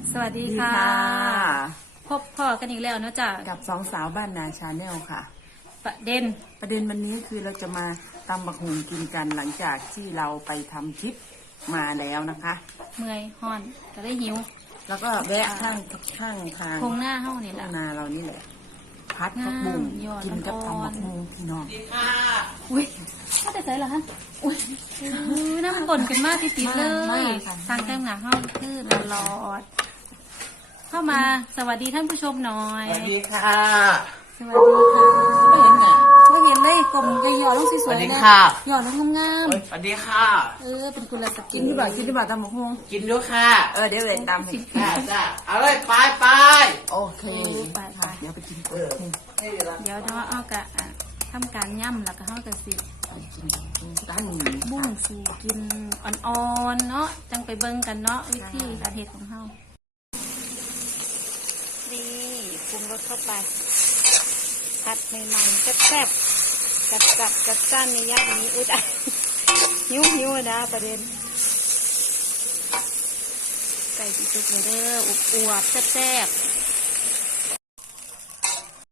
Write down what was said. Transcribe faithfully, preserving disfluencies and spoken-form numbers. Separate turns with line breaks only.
สวัสดีค่ะพบพ่อกันอีกแล้วเนาะจ้ะ
กับสองสาวบ้านนาชาแนลค่ะ
ประเด็น
ประเด็นวันนี้คือเราจะมาตำบักหุ่งกินกันหลังจากที่เราไปทำทริปมาแล้วนะคะ
เมื่อยห่อนก็ได้หิว
แล้วก็แวะข้างข้างทาง
พงหน้าเฮ้านี่แหละ
นาเรานี่แหละพัดพักบุ้งกินกับตำบักหุ่งพี่น้อง
อุ้ยถ้าแต่ใจเหรอฮะอุ้ยน้ำบ่นกันมากที่ติดเลยทางแก้มหงาเฮ้าคือตลอดเข้ามาสวัสดีท่านผู้ชมหน่อย
สวัสดีค่ะ
สวัสดีค่ะ
ไม่เห็นไง
ไม่เห็นเลยกลมจะหยอดลงสวยๆเลยหยอดลงงาม
ๆสวัสดีค่ะ
เออเป็นกุลสตรี
กินดีกว่ากินดีกว่าตำบักหุ่ง
กินด้วยค่ะ
เออเดี๋ยวเดี๋ยวตำให้
ค่ะจ้าเอาเลยไปไป
โอเค
ไปไป
เดี๋ยวไปกินก่อน
เดี๋ยวเนาะเอากะทำการย่ำแล้วก็เฮากะสิ
ตั้ง
บุ้งสูกินอ่อนๆเนาะจังไปเบิ่งกันเนาะวิธีการเฮ็ดของเฮานี่ปรุงรสเข้าไปผัดใหม่ๆแซ่บๆจัดจัดจัดจ้านในย่านนี้อุ้ยจ้ะหิวหิวนะประเด็นไก่ติดจุกเลยเด้ออวบๆแซ่บๆ